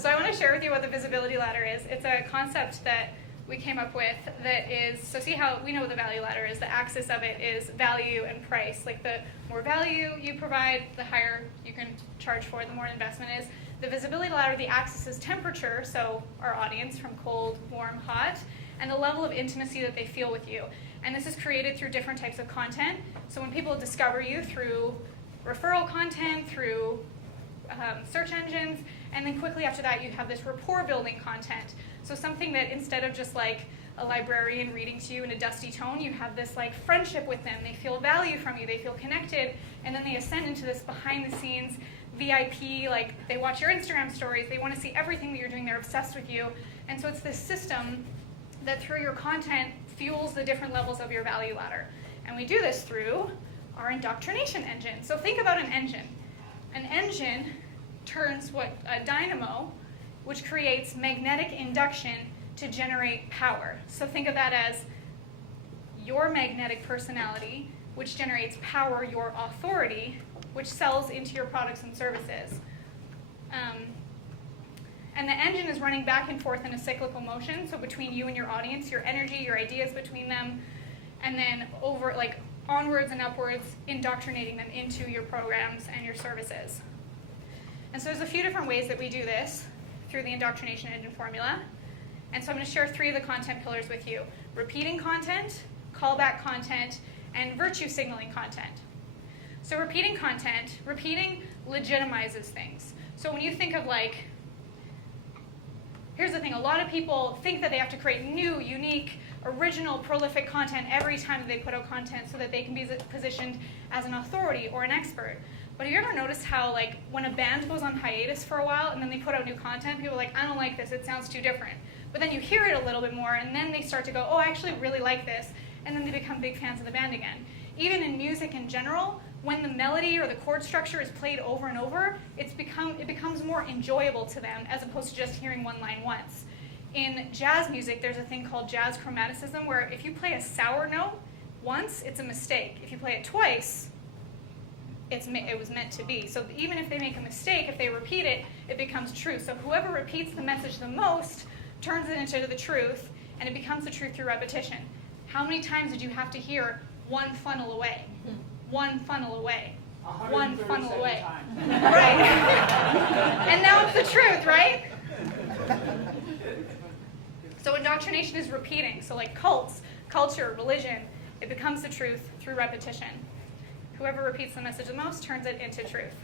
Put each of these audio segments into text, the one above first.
So I want to share with you what the visibility ladder is. It's a concept that we came up with that is, so see how we know what the value ladder is. The axis of it is value and price. Like the more value you provide, the higher you can charge for it, the more an investment is. The visibility ladder, the axis is temperature, so our audience from cold, warm, hot, and the level of intimacy that they feel with you. And this is created through different types of content. So when people discover you through referral content, through search engines, and then quickly after that you have this rapport building content. So something that instead of just like a librarian reading to you in a dusty tone, you have this like friendship with them. They feel value from you, they feel connected, and then they ascend into this behind the scenes VIP, like they watch your Instagram stories, they want to see everything that you're doing, they're obsessed with you. And so it's this system that through your content fuels the different levels of your value ladder. And we do this through our indoctrination engine. So think about an engine. An engine turns a dynamo, which creates magnetic induction to generate power. So think of that as your magnetic personality, which generates power, your authority, which sells into your products and services. And the engine is running back and forth in a cyclical motion, so between you and your audience, your energy, your ideas between them, and then over, like, onwards and upwards, indoctrinating them into your programs and your services. And so there's a few different ways that we do this through the indoctrination engine formula. And so I'm going to share 3 of the content pillars with you: repeating content, callback content, and virtue signaling content. So repeating content, repeating legitimizes things. So when you think of like, here's the thing, a lot of people think that they have to create new, unique, original, prolific content every time that they put out content so that they can be positioned as an authority or an expert. But have you ever noticed how, like, when a band goes on hiatus for a while and then they put out new content, people are like, I don't like this, it sounds too different. But then you hear it a little bit more, and then they start to go, oh, I actually really like this, and then they become big fans of the band again. Even in music in general, when the melody or the chord structure is played over and over, it becomes more enjoyable to them as opposed to just hearing one line once. In jazz music, there's a thing called jazz chromaticism, where if you play a sour note once, it's a mistake. If you play it twice, it was meant to be. So even if they make a mistake, if they repeat it, it becomes true. So whoever repeats the message the most turns it into the truth, and it becomes the truth through repetition. How many times did you have to hear one funnel away? One funnel away. One funnel away. Right. And now it's the truth, right? So indoctrination is repeating. So like cults, culture, religion, it becomes the truth through repetition. Whoever repeats the message the most turns it into truth.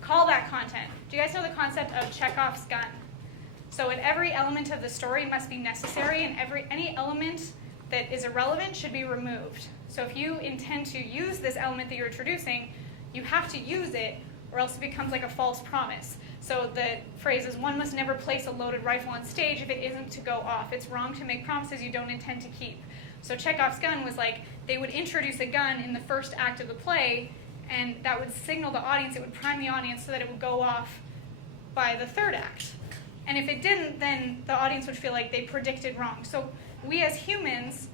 Callback content. Do you guys know the concept of Chekhov's gun? So in every element of the story must be necessary, and any element that is irrelevant should be removed. So if you intend to use this element that you're introducing, you have to use it, or else it becomes like a false promise. So the phrase is, one must never place a loaded rifle on stage if it isn't to go off. It's wrong to make promises you don't intend to keep. So Chekhov's gun was like, they would introduce a gun in the first act of the play, and that would signal the audience, it would prime the audience so that it would go off by the third act. And if it didn't, then the audience would feel like they predicted wrong. So we as humans,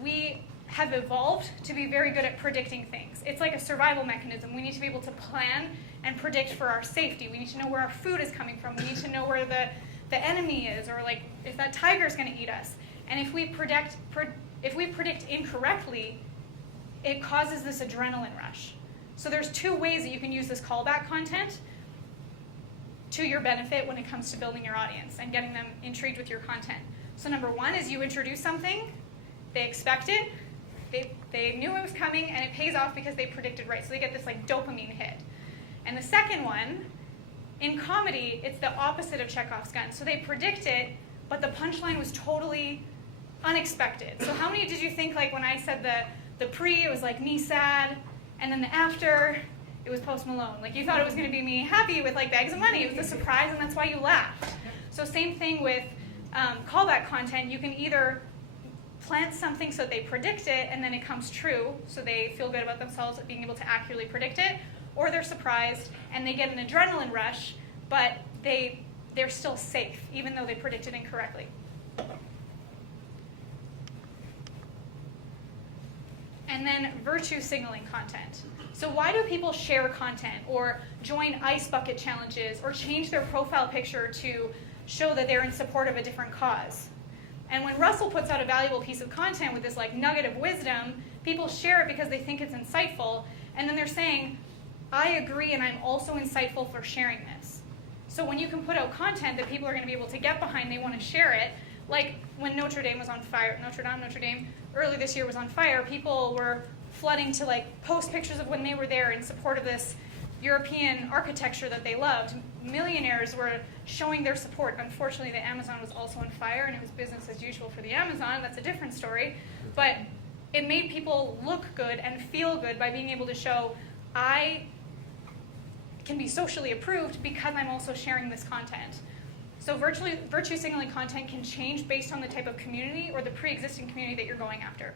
we have evolved to be very good at predicting things. It's like a survival mechanism. We need to be able to plan and predict for our safety. We need to know where our food is coming from. We need to know where the enemy is, or like if that tiger is going to eat us. And if we predict incorrectly, it causes this adrenaline rush. So there's 2 ways that you can use this callback content to your benefit when it comes to building your audience and getting them intrigued with your content. So number 1 is you introduce something, they expect it, they knew it was coming, and it pays off because they predicted right. So they get this like dopamine hit. And the second one, in comedy, it's the opposite of Chekhov's gun. So they predict it, but the punchline was totally unexpected. So how many did you think, like when I said the pre, it was like me sad, and then the after, it was Post Malone? Like you thought it was going to be me happy with like bags of money. It was a surprise, and that's why you laughed. So same thing with callback content. You can either plant something so they predict it, and then it comes true, so they feel good about themselves at being able to accurately predict it, or they're surprised and they get an adrenaline rush, but they're still safe, even though they predicted incorrectly. and then virtue signaling content. So why do people share content or join ice bucket challenges or change their profile picture to show that they're in support of a different cause? And when Russell puts out a valuable piece of content with this like nugget of wisdom, people share it because they think it's insightful, and then they're saying, I agree and I'm also insightful for sharing this. So when you can put out content that people are going to be able to get behind, they want to share it, like when Notre Dame was on fire, Notre Dame early this year was on fire, people were flooding to like post pictures of when they were there in support of this European architecture that they loved. Millionaires were showing their support. Unfortunately, the Amazon was also on fire, and it was business as usual for the Amazon. That's a different story. But it made people look good and feel good by being able to show, I can be socially approved because I'm also sharing this content. So virtue signaling content can change based on the type of community or the pre-existing community that you're going after.